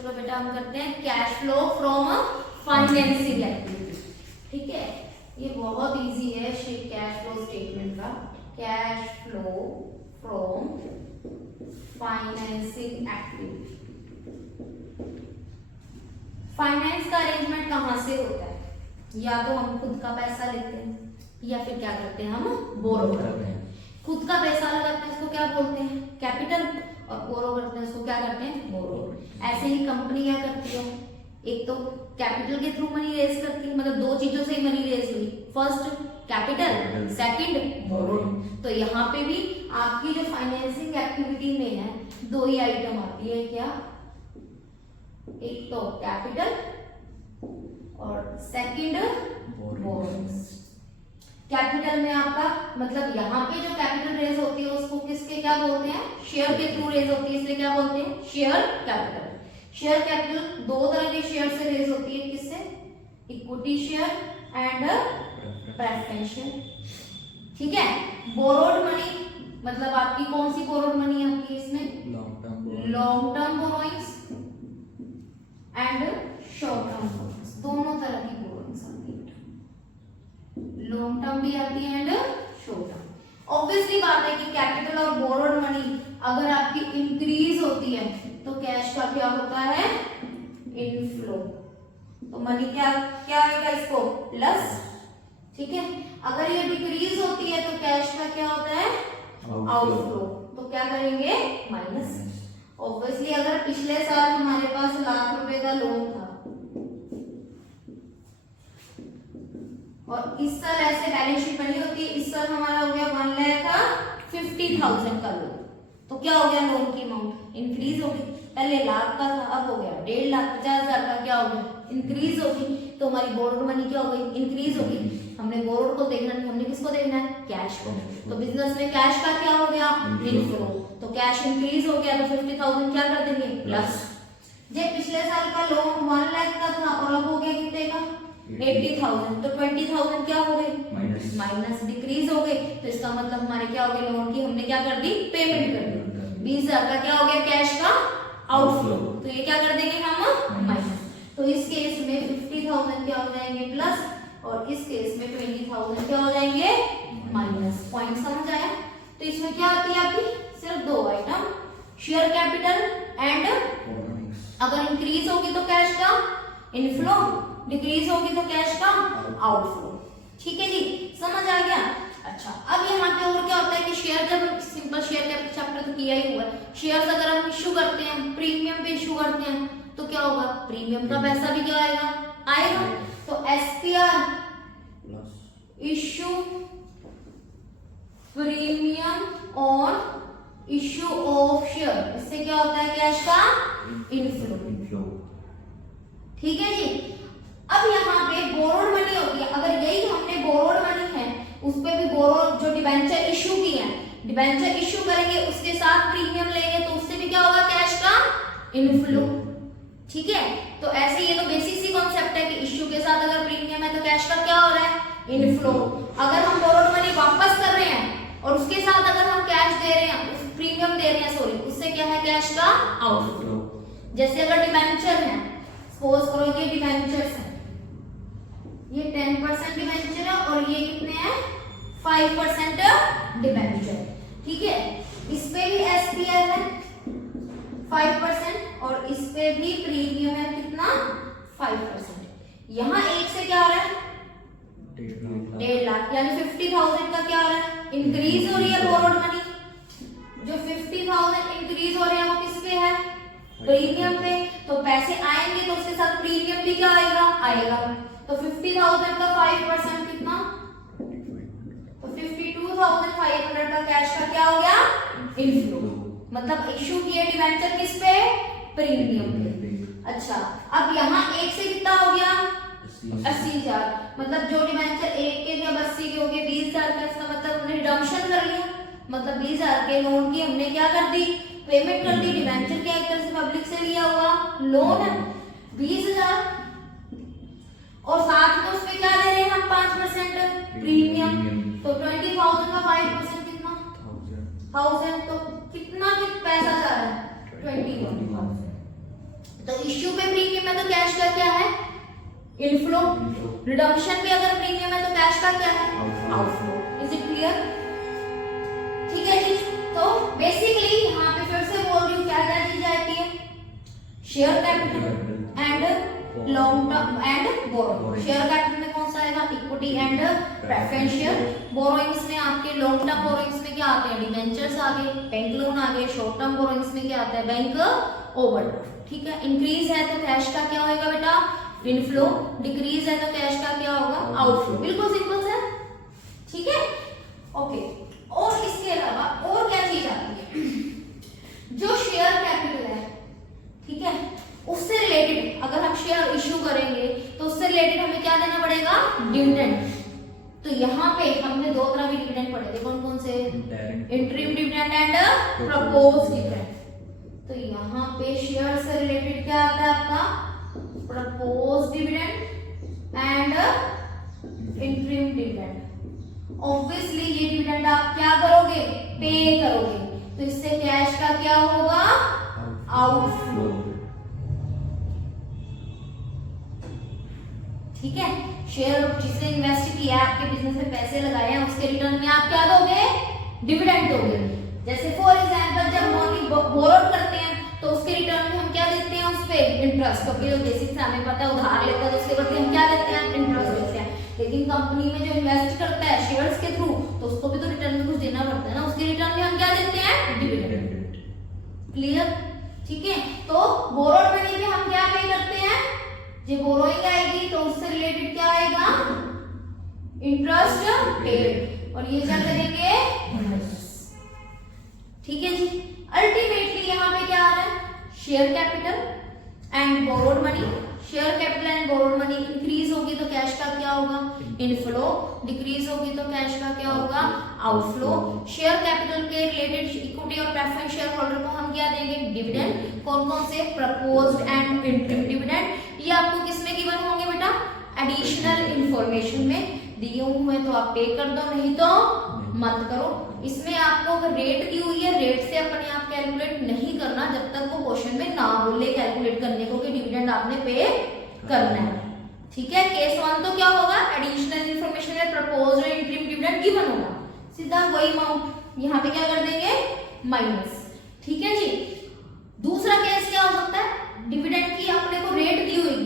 चलो बेटा हम करते हैं cash flow from financing activity. ठीक है, ये बहुत इजी है कैश फ्लो स्टेटमेंट का। Cash flow from financing activity. Finance का अरेंजमेंट कहाँ से होता है? या तो हम खुद का पैसा लेते हैं या फिर क्या करते हैं, हम बोरो करते हैं। खुद का पैसा लगाते हैं उसको क्या बोलते हैं, कैपिटल, और बोरो करते हैं उसको क्या करते हैं, बोरो। ऐसे ही कंपनी क्या करती है, एक तो कैपिटल के थ्रू मनी रेज करती है, मतलब दो चीजों से ही मनी रेज हुई, फर्स्ट कैपिटल, सेकंड बोरो। तो यहाँ पे भी आपकी जो फाइनेंसिंग एक्टिविटी में है दो ही आइटम आती है, क्या, एक तो कैपिटल और सेकंड बोरोइंग्स। कैपिटल में आपका मतलब यहाँ पे जो कैपिटल रेज होती है उसको किसके क्या बोलते हैं, शेयर के थ्रू रेज होती है, इसलिए क्या बोलते हैं, शेयर कैपिटल। शेयर कैपिटल दो तरह के शेयर से रेज होती है, किससे, equity share and preference share. ठीक है, बोरोड मनी मतलब आपकी कौन सी बोरोड मनी आपकी इसमें, long term borrowings and short term borrowings, दोनों तरह की बोरोइंग्स आती है, लॉन्ग टर्म भी आती है एंड शॉर्ट टर्म। ऑब्वियसली बात है कि कैपिटल और बोरोड मनी अगर आपकी इंक्रीज होती है तो कैश का क्या होता है, इनफ्लो, तो मनी क्या क्या आएगा इसको, प्लस। ठीक है, अगर ये डिक्रीज होती है तो कैश का क्या होता है, आउटफ्लो, तो क्या करेंगे, माइनस। ऑब्वियसली अगर पिछले साल हमारे पास ₹1,00,000 का लोन था और इस साल ऐसे बैलेंस शीट बनी होती है, इस साल हमारा हो गया 1,50,000 का लोन, तो क्या हो गया, लोन की अमाउंट इंक्रीज हो गई। पहले लाख का था, अब हो गया 1,50,000 का, क्या हो गया, इंक्रीज हो गई। तो हमारी बोरोड मनी क्या हो गई, इंक्रीज हो गई। हमने बोरोड को देखना नहीं, हमने किसको देखना है, कैश को। तो बिजनेस में कैश का क्या हो गया, इनफ्लो, तो कैश इंक्रीज हो गया तो 50,000 क्या कर देंगे, प्लस। जब पिछले साल का लोन 1 लाख का था और अब हो गया कितने का, 80,000, तो 20,000 क्या हो गए, माइनस, डिक्रीज हो गए। तो इसका मतलब हमारे क्या हो गया, लोन की हमने क्या कर दी, पेमेंट कर दी। 20,000 का क्या हो गया, कैश का आउटफ्लो, तो ये क्या कर देंगे हम, माइनस। तो इस केस में 50,000 क्या हो जाएंगे, प्लस, और इस केस में 20,000 क्या हो जाएंगे, माइनस। पॉइंट समझ आया? तो इसमें क्या आती है आपकी, सिर्फ दो आइटम, शेयर कैपिटल एंड, अगर इंक्रीज होगी तो कैश का इनफ्लो, डिक्रीज होगी तो कैश का आउटफ्लो। ठीक है जी, समझ आ गया? अच्छा, अब यहाँ पे और क्या होता है कि शेयर, जब सिंपल शेयर कैपिटल चैप्टर तो किया ही हुआ है, शेयर्स अगर हम इश्यू करते हैं, प्रीमियम पे इश्यू करते हैं तो क्या होगा, प्रीमियम का पैसा भी क्या आएगा, आएगा। तो SPR issue premium on issue of share, इससे क्या होता है, कैश का इनफ्लो। ठीक है जी। अब यहाँ पे बोरोड मनी होती है, अगर यही हमने बोरोड मनी है उस पे भी बोरो जो डिबेंचर इश्यू की है, डिबेंचर इश्यू करेंगे उसके साथ प्रीमियम लेंगे तो उससे भी क्या होगा, कैश का इनफ्लो। ठीक है, तो ऐसे ये तो बेसिक सी कॉन्सेप्ट है कि इश्यू के साथ अगर प्रीमियम है तो कैश का क्या हो रहा है, इनफ्लो। अगर हम बोरोड मनी वापस कर रहे हैं और उसके साथ अगर हम कैश दे रहे हैं, प्रीमियम दे रहे हैं, सॉरी, उससे क्या है, कैश का आउटफ्लो। जैसे अगर डिबेंचर है, सपोज करो ये डिबेंचर्स है, ये 10% डिबेंचर है और ये कितने हैं, 5% डिबेंचर। ठीक है, इस पे भी एसपीआर है 5% और इस पे भी प्रीमियम है कितना, 5%। यहाँ एक से क्या हो रहा है, 1.5 लाख, यानी 50,000 का क्या हो रहा है, इंक्रीज हो रही है बोरोड मनी। जो 50,000 इंक्रीज हो रहे हैं वो किस पे है, प्रीमियम पे। तो पैसे आएंगे तो उसके साथ प्रीमियम भी क्या आएगा, आएगा। तो 50,000 का 5% कितना, तो 52,500 का कैश का क्या हो गया, इनफ्लो। मतलब इश्यू किए डिबेंचर किस पे, प्रीमियम पे। अच्छा, अब यहाँ एक से कितना हो गया, 80,000, मतलब जो डिबेंचर एक के जब 80 के हो गए 20,000 का, इसका मतलब हमने रिडम्पशन कर लिया, मतलब 20,000 के लोन की हमने क्या कर दी, पेमेंट कर दी। डिबेंचर क्या एक तरह से पब्लिक से लिया हुआ लोन है 20,000 और साथ में उसमें क्या दे रहे हैं हम, 5% प्रीमियम। तो 20,000 का 5% कितना, 1,000, तो कितना पैसा जा रहा है, 21,000। तो इश्यू पे प्रीमियम है तो कैश का क्या है, इनफ्लो। रिडम्पशन पे अगर प्रीमियम है तो कैश का क्या है, आउटफ्लो। Is it clear? ठीक है जी। तो बेसिकली यहाँ पे फिर से बोल रही हूँ क्या क्या चीज आती है, share capital and long term and borrowing. Share capital में कौन सा आएगा, equity and preference share. Borrowings में आपके लॉन्ग टर्म बोरोइंग्स में क्या आते हैं, डिबेंचर्स आ गए, बैंक लोन आ गए। शॉर्ट टर्म बोरोइंग्स में क्या आता है, बैंक ओवरड्राफ्ट। ठीक है। इंक्रीज है तो कैश का क्या होगा बेटा, इनफ्लो। डिक्रीज है तो कैश का क्या होगा, आउटफ्लो। बिल्कुल सिंपल है। ठीक है, ओके। और इसके अलावा और क्या चीज आती है, जो शेयर कैपिटल है, ठीक है, उससे रिलेटेड अगर हम शेयर इश्यू करेंगे तो उससे रिलेटेड हमें क्या देना पड़ेगा, डिविडेंड। तो यहाँ पे हमने दो तरह के डिविडेंड पढ़े थे, कौन कौन से, interim dividend and proposed dividend. तो यहाँ पे शेयर से रिलेटेड क्या आता है आपका, proposed dividend and interim dividend. Obviously ये डिविडेंड आप क्या करोगे, पे करोगे, तो इससे कैश का क्या होगा, आउटफ्लो। ठीक है। शेयर जिसने इन्वेस्ट किया है, आपके बिजनेस में पैसे लगाए हैं, उसके रिटर्न में आप क्या दोगे, डिविडेंड दोगे। जैसे फॉर एग्जांपल जब मनी बोरो करते हैं तो उसके रिटर्न में हम क्या देते हैं, उस पे इंटरेस्ट। क्योंकि बेसिक से हमें पता है उधार लेता है तो उसके बदले हम क्या देते हैं, इंटरेस्ट देते हैं। लेकिन कंपनी में जो इन्वेस्ट करता है शेयर्स के थ्रू, तो उसको भी तो रिटर्न में कुछ देना पड़ता है ना, उसके रिटर्न में हम क्या देते हैं, डिविडेंड। क्लियर? ठीक है। तो बोरोड मनी पे हम क्या पे करते हैं, जो बोरोइंग आएगी तो उससे रिलेटेड क्या आएगा, इंटरेस्ट पेड, और ये क्या करेंगे, ठीक है जी। अल्टीमेटली यहाँ पे क्या आ रहा है, share capital and borrowed money. Share capital and borrowed money increase होगी तो कैश का क्या होगा, इनफ्लो। डिक्रीज होगी तो कैश का क्या होगा, आउटफ्लो। शेयर कैपिटल के रिलेटेड इक्विटी और प्रेफरेंस शेयर होल्डर को हम क्या देंगे, डिविडेंड। कौन कौन से, प्रपोज्ड एंड इंटरिम डिविडेंड। ये आपको किसमें गिवन होंगे बेटा, एडिशनल इंफॉर्मेशन में दिए हुए तो आप पे कर दो, नहीं तो मत करो। इसमें आपको अगर रेट दी हुई है, रेट से अपने आप कैलकुलेट नहीं करना जब तक वो क्वेश्चन में ना बोले कैलकुलेट करने को कि डिविडेंड आपने पे करना है। ठीक है। केस 1 तो क्या होगा, एडिशनल इंफॉर्मेशन में प्रपोज्ड और इंटरिम डिविडेंड गिवन होगा, सीधा वही अमाउंट यहाँ पे क्या कर देंगे, माइनस। ठीक है जी। दूसरा केस क्या हो सकता है, डिविडेंड की अपने को रेट दी हुई,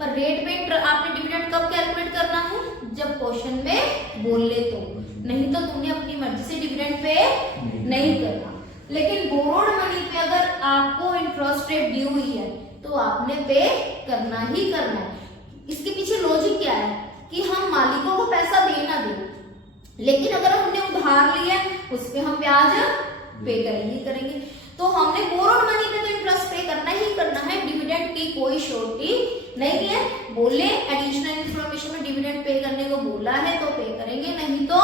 पर रेट पे आपने डिविडेंड कब कैलकुलेट करना है, जब क्वेश्चन में बोल ले तो, नहीं तो तुमने अपनी मर्जी से डिविडेंड पे नहीं करना। लेकिन बोरोड मनी पे अगर आपको इंटरेस्ट रेट दी हुई है तो आपने पे करना ही करना है। इसके पीछे लॉजिक क्या है कि हम मालिकों को पैसा दे ना दे, लेकिन अगर हमने उधार लिया उस पे हम ब्याज पे करेंगे। तो हमने बोरोड मनी पे तो इंटरेस्ट पे करना ही करना है, डिविडेंड की कोई श्योरिटी नहीं है। बोले एडिशनल इंफॉर्मेशन में डिविडेंड पे करने को बोला है तो पे करेंगे, नहीं तो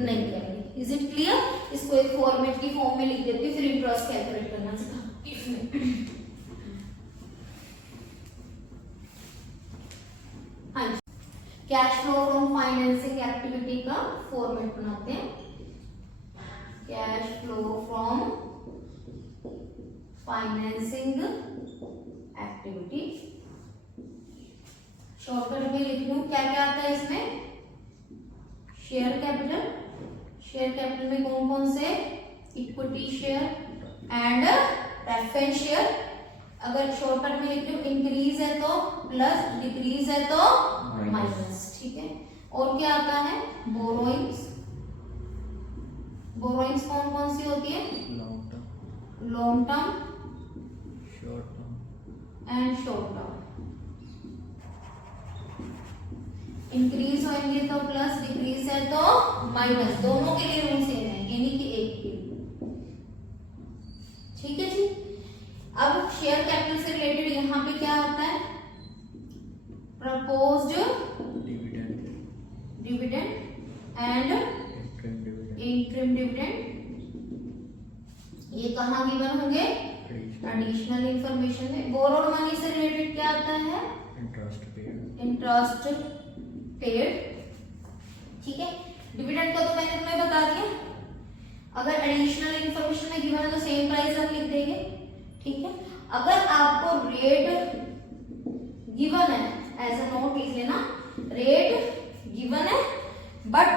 नहीं करेंगे। Is it clear? इसको एक फॉर्मेट की फॉर्म में लिख देती हूँ, फिर इंटरेस्ट कैलकुलेट करना सिखा। हाँ जी, cash flow from financing activity का फॉर्मेट बनाते हैं। Cash flow from financing activity, shortcut में लिख लूं, क्या क्या आता है इसमें, शेयर कैपिटल। शेयर कैपिटल में कौन कौन से, equity share and preference share. अगर शॉर्टकट में लिख लूं, इंक्रीज है तो प्लस, डिक्रीज है तो माइनस। ठीक है। और क्या आता है, बोरोइंग्स। बोरोइंग्स कौन कौन सी होती है, long term and short term. Increase होंगे तो प्लस, डिक्रीज है तो माइनस, दोनों के लिए रूल सेम है, यानी कि एक के लिए। ठीक है जी। अब शेयर कैपिटल से रिलेटेड यहाँ पे क्या आता है, proposed dividend and interim dividend. ये कहाँ गिवन होंगे, एडिशनल इंफॉर्मेशन में। बोरोड मनी से रिलेटेड क्या आता है, इंटरेस्ट पेड। ठीक है। डिविडेंड को तो मैंने तुम्हें बता दिया, अगर एडिशनल इंफॉर्मेशन में गिवन है तो सेम प्राइस हम लिख देंगे। ठीक है। अगर आपको रेट गिवन है, एज अ नोट लिख लेना, रेट गिवन है but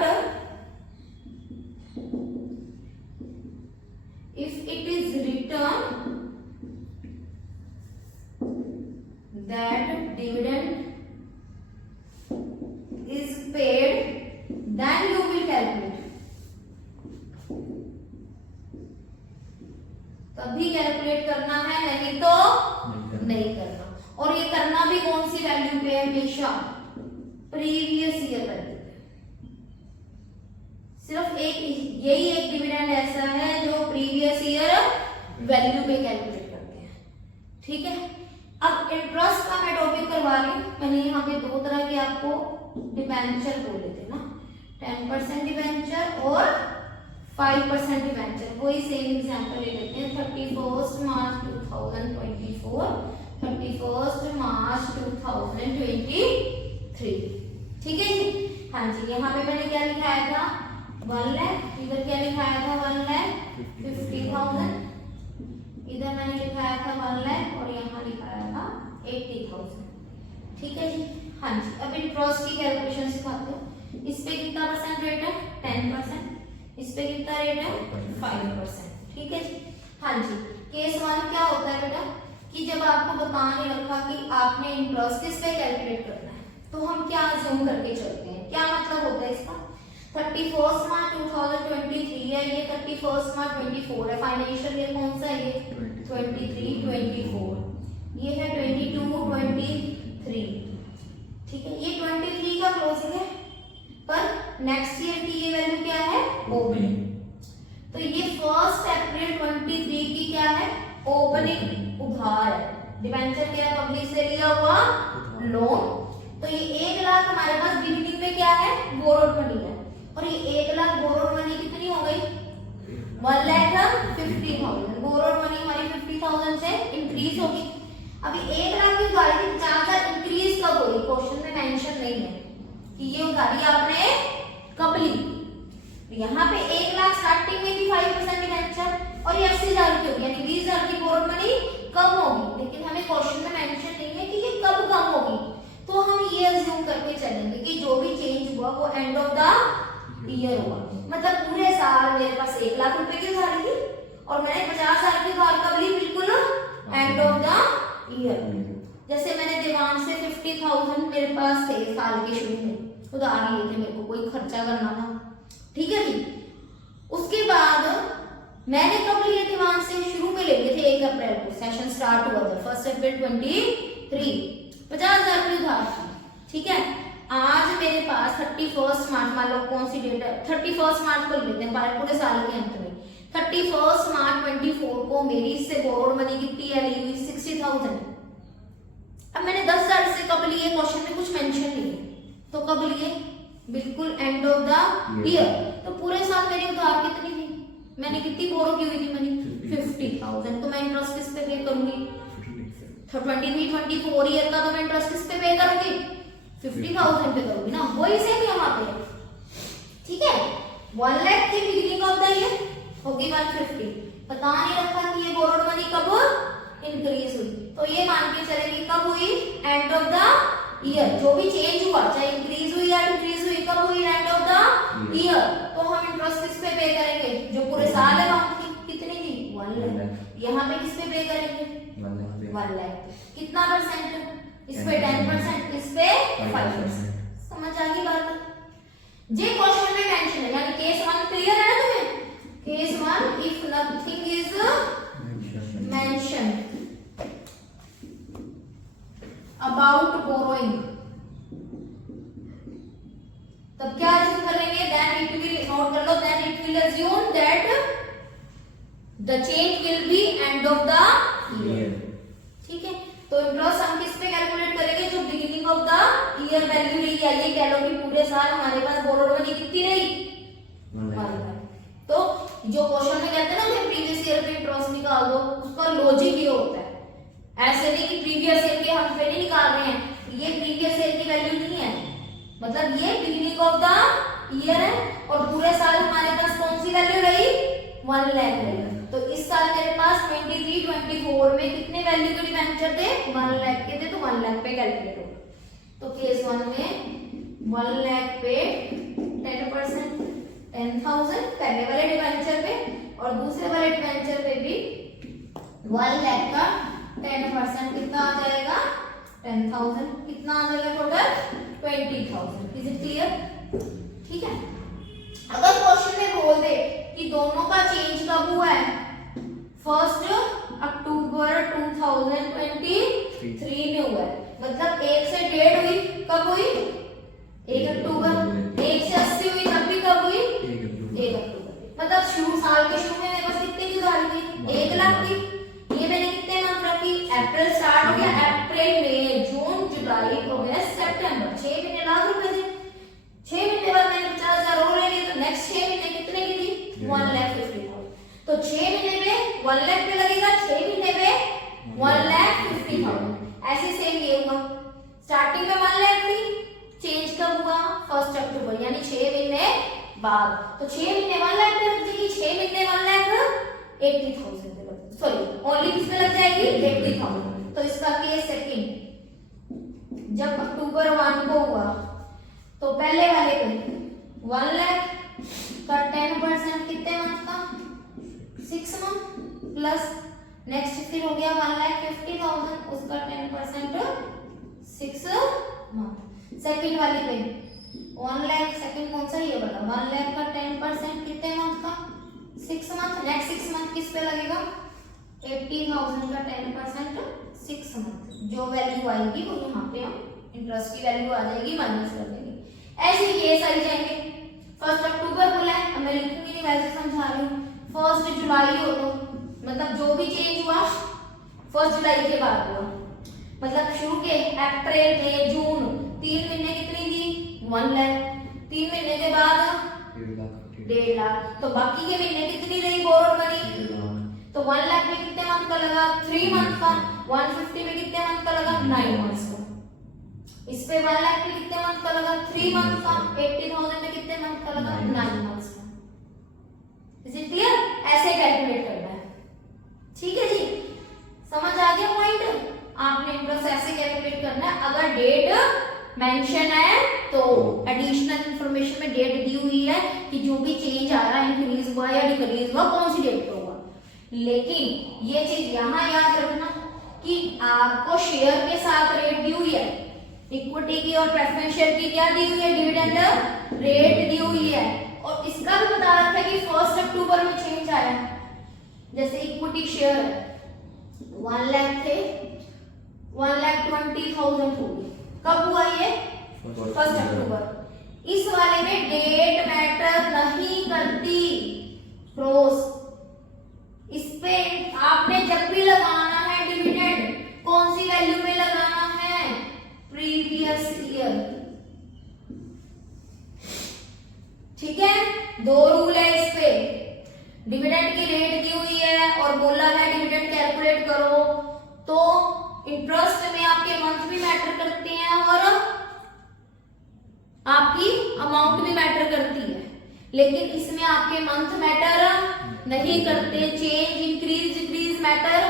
if it is return that dividend is paid, then you will calculate. तभी कैलकुलेट करना है, नहीं तो नहीं करना। और ये करना भी कौन सी वैल्यू पे है? हमेशा प्रीवियस ईयर वैल्यू पे। सिर्फ एक यही एक डिविडेंड ऐसा है जो प्रीवियस ईयर वैल्यू पे कैलकुलेट करते हैं, ठीक है। अब इंटरेस्ट का मैं टॉपिक करवा रही हूँ। मैंने यहाँ पे दो तरह के आपको डिबेंचर बोले थे ना, 10% डिबेंचर और 5% डिबेंचर। वही सेम एग्जांपल ले लेते हैं। 31 मार्च 2024, 31 मार्च 2023, ठीक है जी। हाँ जी, यहाँ पे मैंने क्या लिखाया था? 1 लाख। इधर क्या लिखाया था? 1,50,000। इधर मैंने लिखाया था 1 लाख और यहाँ लिखाया था 80,000, ठीक है जी। हाँ जी, अब इंटरेस्ट की कैलकुलेशन सिखाते हो। इस पे कितना परसेंट रेट है? 10%। इस पे कितना रेट है? 5%, ठीक है जी। हाँ जी, केस 1 क्या होता है बेटा कि जब आपको बता नहीं रखा कि आपने इंटरेस्ट किस पे कैलकुलेट करना है, तो हम क्या अज्यूम करके चलते हैं? क्या मतलब होता है इसका? 31 मार्च 2023 है, ये 31 मार्च 24 है। फाइनेंशियल ईयर कौन सा है? ये 23-24, ये है 22-23, ठीक है। ये 23 का क्लोजिंग है, पर नेक्स्ट ईयर की ये वैल्यू क्या है? ओपनिंग। तो ये 1 अप्रैल 23 की क्या है? ओपनिंग उधार है। डिबेंचर क्या है? पब्लिक से लिया हुआ लोन। तो ये 1 लाख हमारे पास बिगिनिंग में क्या है? बोरोड मनी है। और ये 1 लाख बोरोड मनी कितनी हो गई? 1,50,000। बोरोड मनी हमारी 50,000 से इंक्रीज होगी। अभी 1 लाख की उधारी की 50,000 इंक्रीज कब होगी? क्वेश्चन में मेंशन नहीं है कि ये उधारी आपने कब ली। यहाँ पे 1 लाख स्टार्टिंग में भी 5% डिबेंचर और ये 80,000 की होगी, यानी 20,000 की बोरोड मनी कम होगी। लेकिन हमें क्वेश्चन में मेंशन नहीं है कि ये कब कम होगी। तो हम ये अज्यूम करके चलेंगे कि जो भी चेंज हुआ वो एंड ऑफ द ईयर हुआ। मतलब पूरे साल मेरे पास 1 लाख रुपए की उधारी थी और मैंने 50,000 की उधार कब ली? बिल्कुल एंड ऑफ द ईयर। जैसे मैंने दीवान से 50,000 मेरे पास थे साल के शुरू में, उधार लिए थे, मेरे को कोई खर्चा करना था, ठीक है जी। उसके बाद मैंने कब लिए दीवान से? शुरू में ले लिए थे 1 अप्रैल को, सेशन स्टार्ट हुआ था 1 अप्रैल 23, 50,000 की उधार थी, ठीक है। आज मेरे पास 31 मार्च, मान लो कौन सी डेट है? 31 मार्च को लेते हैं पूरे साल के अंत में। 31 मार्च 24 को मेरी इससे बोरोड मनी कितनी है? ली हुई 60,000। अब मैंने 10,000 से कब लिए? क्वेश्चन में कुछ मेंशन नहीं है, तो कब लिए? बिल्कुल एंड ऑफ द ईयर। तो पूरे साल मेरी उधार कितनी थी? मैंने कितनी बोरो की हुई थी मनी? 50,000। तो मैं इंटरेस्ट किस पे पे करूंगी? 23-24 ईयर का तो मैं इंटरेस्ट किस पे पे करूंगी? 50,000 पे करूंगी ना। वही सेम यहाँ पे, ठीक है। 1 लाख की बिगिनिंग ऑफ द ईयर होगी 150। पता नहीं रखा कि ये बोरोड मनी कब इंक्रीज हुई, तो ये मान के चले कि कब हुई? And of the year. जो भी चेंज हुआ, चाहे इंक्रीज हुई या डिक्रीज हुई, कब हुई? And of the year. तो हम इंटरेस्ट किस पे पे करेंगे? जो पूरे साल अमाउंट थी कितनी थी? 1 लाख। यहाँ पे किस पे पे करेंगे? 1 लाख। कितना परसेंट? इस पे 10%, इस पे 5%। समझ आ गई बात? जे क्वेश्चन में मेंशन है, यानी केस 1 क्लियर है ना तुम्हें? Case 1, if nothing is mentioned about borrowing, तब क्या अज्यूम करेंगे? देन इट विल, नोट कर लो, then it will assume that the change will be end of the year, ठीक है। तो इंटरेस्ट हम किस पे कैलकुलेट करेंगे? जो beginning of the year value रही, या ये कह लो कि पूरे साल हमारे पास बोरोड मनी कितनी रही? 1 लाख। तो जो क्वेश्चन में कहते हैं ना कि प्रीवियस ईयर पे इंटरेस्ट निकाल दो, उसका लॉजिक ये होता है। ऐसे नहीं कि प्रीवियस ईयर के हम पे नहीं निकाल रहे हैं, ये प्रीवियस ईयर की वैल्यू नहीं है, मतलब ये बिगिनिंग ऑफ द ईयर है और पूरे साल हमारे पास कौन सी वैल्यू रही? 1 लाख रही। तो इस साल मेरे पास 23-24 में कितने वैल्यू के डिबेंचर थे, 1 लाख के थे, तो 1 लाख पे कैलकुलेट होगा। तो केस 1 में 1 लाख पे 10%, 10,000 पहले वाले डिबेंचर पे, और दूसरे वाले डिबेंचर पे भी 1 लाख का 10% कितना आ जाएगा, 10,000, कितना आ जाएगा टोटल 20,000। Is it clear? ठीक है। अगर क्वेश्चन में बोल दे कि दोनों का चेंज कब हुआ है, 1 अक्टूबर 2023 में हुआ है, मतलब 1 से 1.5 हुई, कब हुई, 1 अक्टूबर। 1 से 80 हुई, तब भी कब हुई, 1 अक्टूबर। मतलब शुरू साल के शुरू में मेरे पास कितने की उधारी थी, 1 लाख की। ये मैंने कितने मंथ रखी, अप्रैल स्टार्ट हो गया, अप्रैल मई जून जुलाई अगस्त सितंबर, 6 महीने लाख रुपए थे। 6 महीने बाद मैंने 50,000 और ले लिए, तो नेक्स्ट 6 महीने कितने की थी, 1,50,000। तो 6 महीने में 1 लाख पे लगेगा, 6 महीने में 1,50,000। ऐसे सेम ये हुआ, स्टार्टिंग में 1 लाख थी, चेंज कब हुआ, 1 अक्टूबर, यानी 6 महीने बाद। तो 6 महीने 1 लाख पे लग जाएगी, 6 महीने 1,80,000 पे लग, सॉरी ओनली किस पे लग जाएगी, 80,000। तो इसका केस सेकंड, जब अक्टूबर 1 को हुआ तो पहले वाले पे 1 लाख का 10% कितने मंथ का, 6 मंथ, प्लस नेक्स्ट फिर हो गया 1,50,000, उसका 10% 6 मंथ। सेकंड वाली पे 1 लाख, सेकंड कौन सा, ये वाला 1 लाख का 10% कितने मंथ का, 6 मंथ। नेक्स्ट 6 मंथ किस पे लगेगा, 80,000 का 10% 6 मंथ। जो वैल्यू आएगी वो यहाँ पे हम इंटरेस्ट की वैल्यू आ जाएगी, माइनस कर देंगे। ऐसे केस आई जाएंगे। 1 अक्टूबर बोला है, अब मैं लिखूंगी नहीं, वैसे समझा रही हूँ। 1 जुलाई हो तो मतलब जो भी चेंज हुआ 1 जुलाई के बाद हुआ, मतलब शुरू के अप्रैल मई जून 3 महीने कितनी थी, 1 लाख। 3 महीने के बाद 1.5 लाख। तो बाकी के महीने कितनी रही बोरोड मनी, तो 1 लाख में कितने मंथ का लगा, 3 मंथ का। 150 में कितने मंथ का लगा, 9 मंथ्स का। इस पे 1 लाख में कितने मंथ का लगा, 3 मंथ का। 80,000 में कितने मंथ का लगा, 9 मंथ्स का। Is it clear? ऐसे कैलकुलेट करना है, ठीक है जी, समझ आ गया पॉइंट? आपने इंटरेस्ट ऐसे कैलकुलेट करना है। अगर डेट मेंशन है तो एडिशनल इंफॉर्मेशन में डेट दी हुई है कि जो भी चेंज आया, इंक्रीज हुआ या डिक्रीज हुआ, कौन सी डेट पे हुआ। लेकिन ये चीज यहाँ याद रखना कि आपको शेयर के साथ रेट दी हुई है, इक्विटी की और प्रेफरेंस शेयर की क्या दी हुई है, डिविडेंड रेट दी हुई है। और इसका भी बता रखा है कि 1 अक्टूबर में चेंज आया। जैसे इक्विटी शेयर 1 लाख थे, 1,20,000 होगी, कब हुआ ये, 1 अक्टूबर। इस वाले में डेट मैटर नहीं करती रोज। इस पे आपने जब भी लगाना है डिविडेंड, कौन सी वैल्यू में लगाना है, प्रीवियस ईयर। ठीक है, 2 रूल है इस पे। डिविडेंड की रेट दी हुई है और बोला है डिविडेंड कैलकुलेट करो, तो इंटरेस्ट में आपके मंथ भी मैटर करते हैं और आपकी अमाउंट भी मैटर करती है। लेकिन इसमें आपके मंथ मैटर नहीं करते, चेंज इंक्रीज डिक्रीज मैटर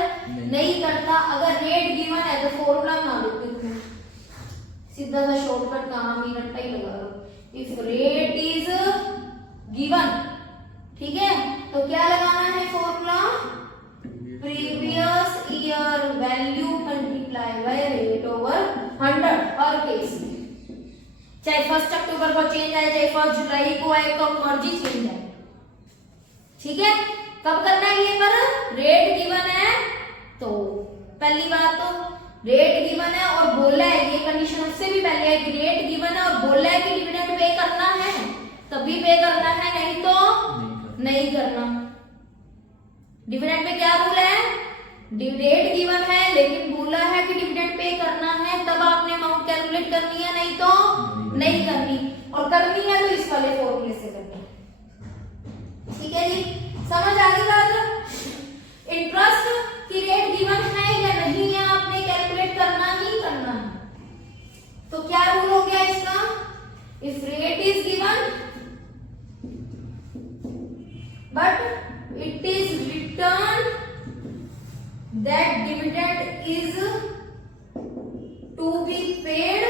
नहीं करता। अगर रेट गिवन है तो फॉर्मूला बना देते हो, सीधा सा शॉर्टकट काम ही रट्टा ही लगा लो। इफ रेट इज गिवन, ठीक है, तो क्या लगाना है formula, previous year value multiply by rate over 100। Her case में चाहे 1 अक्टूबर को चेंज आए, चाहे 1 जुलाई को आए, कब मर्जी चेंज आए, ठीक है। कब करना है ये, पर रेट गिवन है तो पहली बात तो रेट गिवन है और बोला है, ये कंडीशन उससे भी पहले है कि रेट गिवन है और बोला है कि डिविडेंड पे करना है, तभी पे करना है, नहीं तो नहीं करना। डिविडेंड पे क्या रूल है, रेट गिवन है लेकिन बोला है कि डिविडेंड पे करना है, तब आपने अमाउंट कैलकुलेट करनी है, नहीं तो नहीं करनी। और करनी है तो इस वाले फॉर्मूले से करनी है, ठीक है जी, समझ आ गई बात। इंटरेस्ट की रेट गिवन है या नहीं है, आपने कैलकुलेट करना ही करना है। तो क्या रूल हो गया इसका, if rate is given but it is return that dividend is to be paid,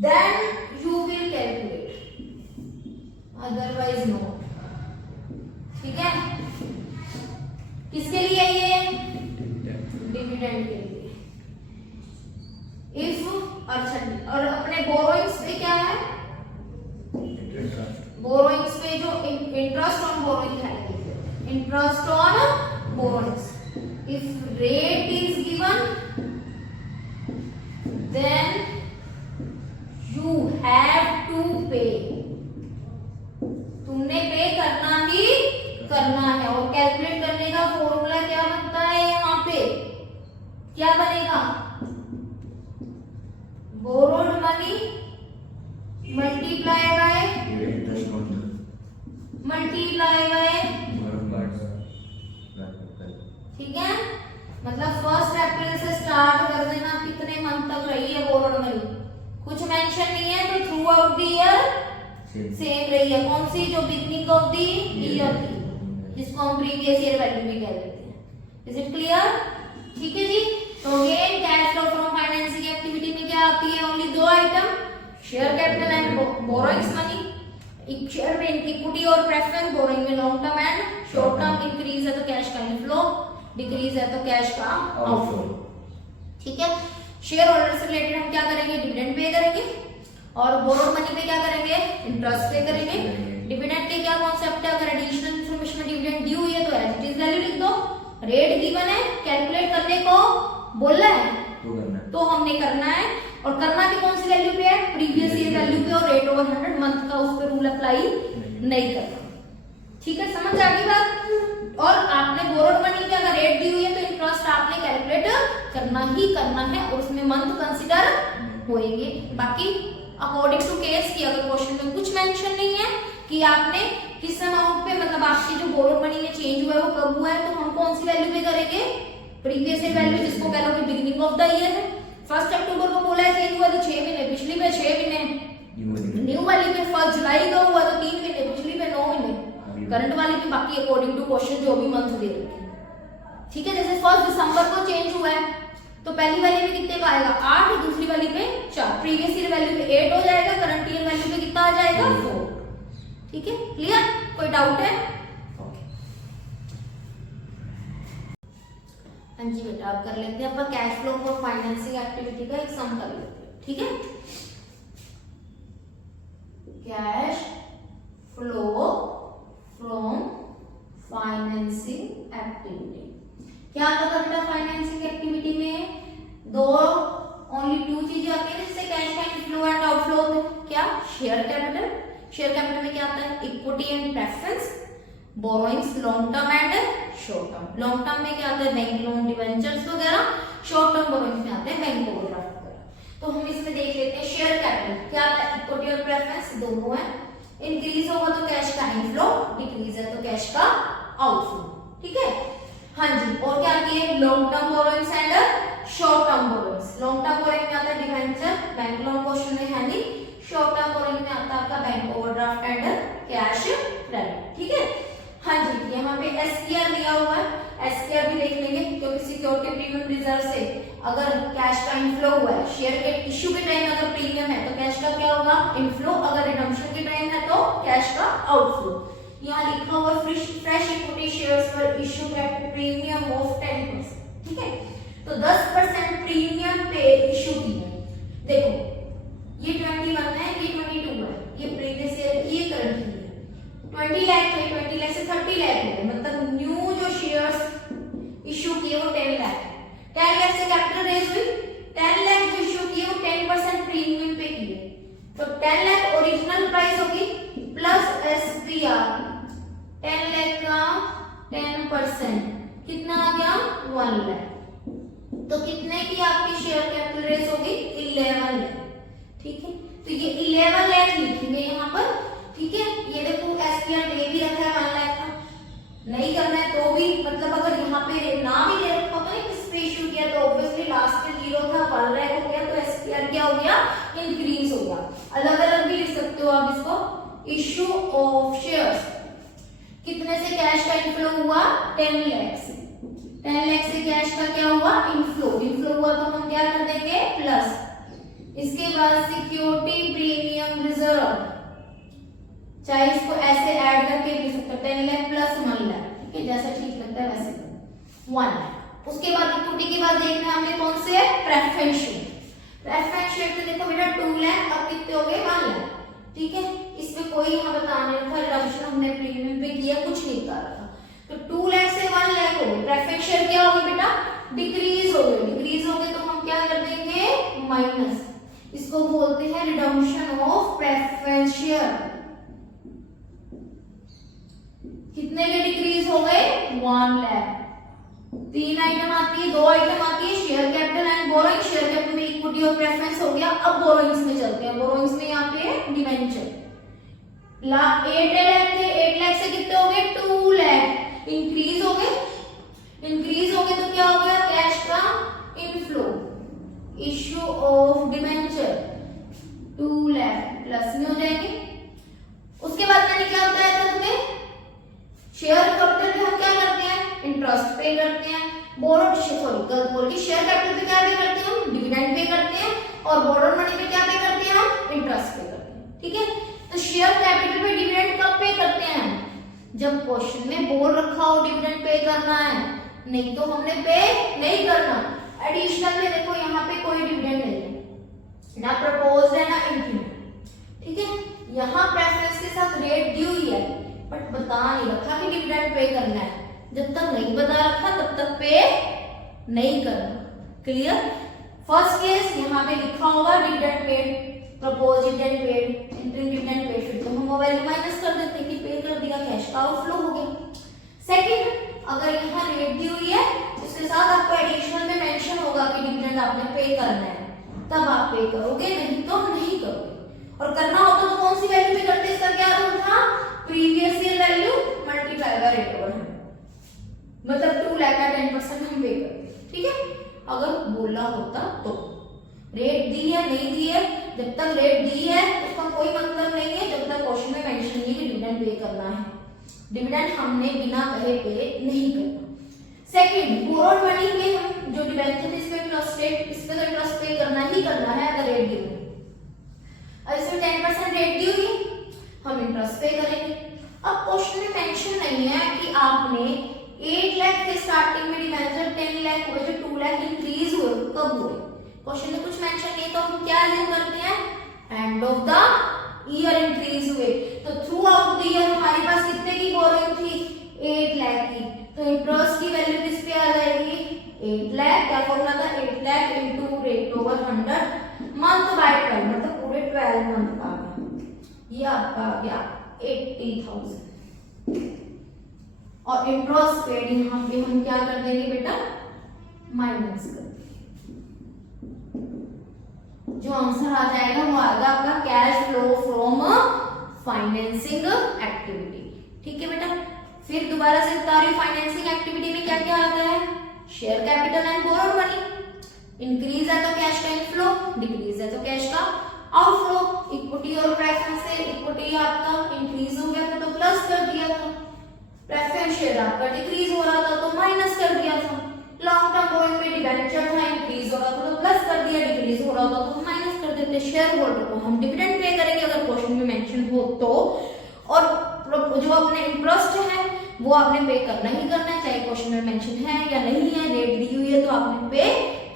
then you will calculate, otherwise no। ठीक है, किसके लिए ये? डिविडेंड के लिए। इफ और अपने बोरोइंग्स पे क्या है? बोरोइंग्स पे जो इंटरेस्ट ऑन बोरोइंग है, interest on borrowings, if rate is given then you have to pay, तुमने पे करना ही करना है। और कैलकुलेट करने का फॉर्मूला क्या बनता है? यहाँ पे क्या बनेगा? बोरोड मनी मल्टीप्लाई बाय ठीक है, मतलब 1 अप्रैल से स्टार्ट कर देना, कितने मंथ तक रही है बोरोड मनी, कुछ मेंशन नहीं है तो through out the year same रही है। कौन सी? जो बिगनिंग ऑफ द ईयर थी, जिसको हम प्रीवियस ईयर वैल्यू भी कह देते हैं। Is it clear? ठीक है जी। तो again cash flow from financing activity में क्या आती है? Only 2 item, share capital and borrowings money. Share में इक्विटी और प्रेफरेंस, बोरोइंग में long term and short term. Increase है तो कैश का इनफ्लो, डिक्रीज है तो कैश का आउटफ्लो। ठीक है, शेयर होल्डर से रिलेटेड हम क्या करेंगे? डिविडेंड पे करेंगे, और बोरोड मनी पे क्या करेंगे? इंटरेस्ट पे करेंगे। डिविडेंड के क्या कॉन्सेप्ट है? अगर एडिशनल इंफॉर्मेशन में डिविडेंड दी हुई है तो एज इट इज वैल्यू लिख दो। रेट गिवन है, कैलकुलेट करने को बोला है तो हमने करना है, और करना भी कौन सी वैल्यू पे है? प्रीवियस ईयर वैल्यू पे, और रेट ओवर 100 मंथ का उस पे रूल अप्लाई नहीं करना। ठीक है, समझ आ गई बात? और आपने बोरोड मनी पे अगर रेट दी हुई है तो इंटरेस्ट आपने कैलकुलेट करना ही करना है, और उसमें मंथ कंसीडर होएंगे। बाकी अकॉर्डिंग टू केस की, अगर क्वेश्चन में कुछ मेंशन नहीं है कि आपने किस अमाउंट पे, मतलब आपकी जो बोरोड मनी में चेंज हुआ है वो कब हुआ है, तो हम कौन सी वैल्यू पे करेंगे? प्रीवियस ईयर वैल्यू, जिसको कह लो कि बिगिनिंग ऑफ द ईयर है। 1 अक्टूबर को बोला है चेंज हुआ तो 6 महीने, पिछली पे 6 महीने, न्यू वाली पे 1 जुलाई को हुआ तो 3 महीने, पिछली पे 9 महीने, करंट वाली पे बाकी अकॉर्डिंग टू क्वेश्चन जो भी मंथ दे रखे हैं। ठीक है, जैसे 1 दिसंबर को चेंज हुआ है तो पहली वाली में कितने का आएगा? 8, दूसरी वाली पे 4, प्रीवियस ईयर वैल्यू पे 8 हो जाएगा, करंट ईयर वैल्यू पे कितना आ जाएगा? 4। ठीक है, क्लियर? कोई डाउट है? हाँ जी बेटा, आप कर लेते हैं। अपन cash flow for financing activity का एक सम कर लेते हैं। ठीक है, cash flow from financing activity क्या आता था बेटा? फाइनेंसिंग एक्टिविटी में ओनली 2 चीजें आती है जिससे कैश का इनफ्लो एंड आउटफ्लो होता है। क्या? Share capital. शेयर कैपिटल में क्या आता है? Equity and preference, borrowings long term and short term. Long term में क्या आता है? बैंक लोन, डिवेंचर्स वगैरह। शॉर्ट टर्म बोरोइंग्स में आते हैं बैंक ओवरड्राफ्ट वगैरह। तो हम इसमें देख लेते हैं शेयर कैपिटल क्या आता है? इक्विटी और प्रेफरेंस दोनों है। इंक्रीज होगा तो कैश का इनफ्लो, डिक्रीज है तो कैश का आउटफ्लो। ठीक है, हाँ जी। और क्या आती है? Long term borrowings and short term borrowings. Long term borrowing में आता है डिवेंचर, बैंक लोन क्वेश्चन में है नहीं। शॉर्ट टर्म बोरोइंग में आता है आपका bank overdraft and cash credit. ठीक है, हाँ जी। यहाँ पे एसटीआर दिया हुआ है, एसटीआर भी देख लेंगे क्योंकि सिक्योरिटी प्रीमियम रिजर्व से अगर कैश का इनफ्लो हुआ है, शेयर के इश्यू के टाइम अगर प्रीमियम है तो कैश का क्या होगा? इनफ्लो। अगर रिडम्पशन के टाइम है तो कैश का आउटफ्लो। यहाँ लिखा हुआ फ्रेश इक्विटी शेयर्स पर इश्यू एट प्रीमियम ऑफ 10%। ठीक है, तो 10% प्रीमियम पे इश्यू की है। देखो ये 21 है, ये 22 है, ये प्रीवियस ईयर, ये करंट ईयर। 20 लाख थे, 20 लाख से 30 लाख हो गए, मतलब न्यू जो शेयर्स इश्यू किए वो 10 लाख है। 10 लाख से कैपिटल रेज हुई, 10 लाख जो इश्यू किए वो 10% प्रीमियम पे किए, तो 10 लाख ओरिजिनल प्राइस होगी प्लस एसपीआर 10 लाख का 10% कितना आ गया? 1 लाख। तो कितने की आपकी शेयर कैपिटल रेज होगी? 11 लाख। ठीक है, तो ये 11 लाख लिखेंगे यहाँ पर। ठीक है, ये देखो एसपीआर दे भी रखा है 1 लाख का, नहीं करना है तो भी, मतलब अगर यहाँ पे ना भी दे रखा होता है किस पे इश्यू किया तो ऑब्वियसली लास्ट में 0 था, 1 लाख हो गया, तो एसपीआर क्या हो गया? इंक्रीज हो गया। अलग अलग भी लिख सकते हो आप इसको। इश्यू ऑफ शेयर्स कितने से कैश का इनफ्लो हुआ? 10 लाख से। 10 लाख से कैश का क्या हुआ, इनफ्लो। इनफ्लो हुआ तो हम क्या कर देंगे, प्लस। इसके बाद सिक्योरिटी प्रीमियम रिजर्व, चाहे इसको ऐसे ऐड करके भी सकते, 10 लाख प्लस 1 लाख, ठीक है, जैसा ठीक लगता है वैसे करो, 1 लाख। उसके बाद इक्विटी के बाद देखना है हमें कौन से है, प्रेफरेंस शेयर। प्रेफरेंस शेयर से देखो बेटा 2 लाख, अब कितने हो गए, 1 लाख, ठीक है। इसमें कोई यहाँ बताने था रिडम्पशन हमने प्रीमियम पे किया, कुछ नहीं कर रहा, तो 2 लाख से 1 लाख हो गए। प्रेफरेंस शेयर क्या हो गए बेटा, डिक्रीज हो गए। डिक्रीज हो गए तो हम क्या कर देंगे, माइनस। इसको बोलते हैं रिडम्पशन ऑफ प्रेफरेंस शेयर। कितने के डिक्रीज हो गए, 1 लाख। 3 आइटम आती है, 2 आइटम आती है, share capital and borrowing. Share capital में इक्विटी और प्रेफरेंस हो गया। अब बोरोइंग्स में चलते हैं। बोरोइंग्स में यहाँ पे डिवेंचर 8 लाख थे, 8 लाख से कितने हो गए, 2 लाख। इंक्रीज हो गए, इंक्रीज हो गए तो क्या हो गया, कैश का inflow. Issue of debenture 2 lakh plus में हो जाएंगे। उसके बाद मैंने क्या बताया था तुम्हें, शेयर कैपिटल पे हम क्या करते हैं, इंटरेस्ट पे करते हैं। बोरोड सॉरी गलत बोल गई, शेयर कैपिटल पे क्या पे करते हैं हम, डिविडेंड पे करते हैं। और बोरोड मनी पे क्या पे करते हैं हम, इंटरेस्ट पे करते हैं, ठीक है। तो शेयर कैपिटल पे डिविडेंड कब पे करते हैं, जब क्वेश्चन में बोल रखा हो डिविडेंड पे करना है, नहीं तो हमने पे नहीं करना। एडिशनल में देखो यहाँ पे कोई डिविडेंड नहीं है, ना प्रपोज्ड है ना इंक्रीमेंट, ठीक है। यहाँ प्रेफरेंस के साथ रेट दी हुई है, बट बता नहीं रखा कि डिविडेंड पे करना है। जब तक नहीं बता रखा तब तक पे नहीं करना, क्लियर। फर्स्ट केस यहाँ पे लिखा होगा dividend paid, propose dividend paid, interim dividend paid, फिर तो हम वो वैल्यू माइनस कर देते हैं कि पे कर दिया, कैश का आउटफ्लो हो गया। सेकंड, अगर यहाँ रेट दी हुई है उसके साथ आपको एडिशनल में मेंशन होगा कि डिविडेंड आपने पे करना है, तब आप पे करोगे, नहीं तो नहीं करोगे। और करना होता तो कौन सी वैल्यू पे करते, इसका क्या रूल था, previous year value multiply by rate over 100, मतलब 2 लाख का 10% हम पे करते, ठीक है। अगर बोला होता तो रेट दी है नहीं दी है, जब तक रेट दी है उसका कोई मतलब नहीं है, जब तक क्वेश्चन में मेंशन नहीं है कि डिविडेंड पे करना है। डिविडेंड हमने बिना कहे पे नहीं करना। सेकंड, बोरोड मनी में हम जो डिबेंचर इस पे इंटरेस्ट रेट, इस पे तो इंटरेस्ट पे करना ही करना है अगर रेट दी हुई। अब इसमें 10% रेट दी हुई, हम इंटरेस्ट पे करेंगे। अब क्वेश्चन में मेंशन नहीं है कि आपने 8 लाख के स्टार्टिंग में डिबेंचर 10 लाख हुए, जो 2 लाख इंक्रीज हुए कब हुए, क्वेश्चन में कुछ मेंशन नहीं, तो हम क्या अज्यूम करते हैं, and of the year increase हुए। तो थ्रू आउट द ईयर हमारे पास कितने की बोरोइंग थी, 8 लाख की, तो इंटरेस्ट की वैल्यू किस पे आ जाएगी, 8 लाख। क्या फॉर्मूला था, 8 lakh into rate over 100 month by 12, मतलब पूरे 12 मंथ का आ गया, ये आपका आ गया 80,000। और इंटरेस्ट पेड यहाँ पे हम क्या कर देंगे बेटा, माइनस कर देंगे। जो आंसर आ जाएगा वो आएगा आपका cash flow from financing activity, ठीक है बेटा। फिर दोबारा से बता रही हूँ, फाइनेंसिंग एक्टिविटी में क्या क्या आता है, share capital and borrowed money. Increase है तो कैश का इनफ्लो, डिक्रीज है तो कैश का आउटफ्लो। इक्विटी और प्रेफरेंस से इक्विटी आपका इंक्रीज हो गया था तो प्लस कर दिया था, प्रेफरेंस शेयर आपका डिक्रीज हो रहा था तो माइनस कर दिया था। लॉन्ग टर्म बोरोइंग में डिबेंचर था, इंक्रीज हो रहा था तो प्लस कर दिया, डिक्रीज हो रहा था तो माइनस कर देते। शेयर होल्डर को हम डिविडेंड पे करेंगे अगर क्वेश्चन में मेंशन हो तो, और जो अपने इंटरेस्ट है वो आपने पे करना ही करना है, चाहे क्वेश्चन में मेंशन है या नहीं है, रेट दी हुई है तो आपने पे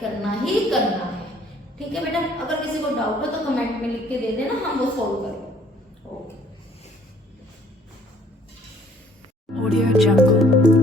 करना ही करना है, ठीक है बेटा। अगर किसी को डाउट हो तो कमेंट में लिख के दे देना, हम वो सॉल्व करेंगे। ओके। Audio Jungle.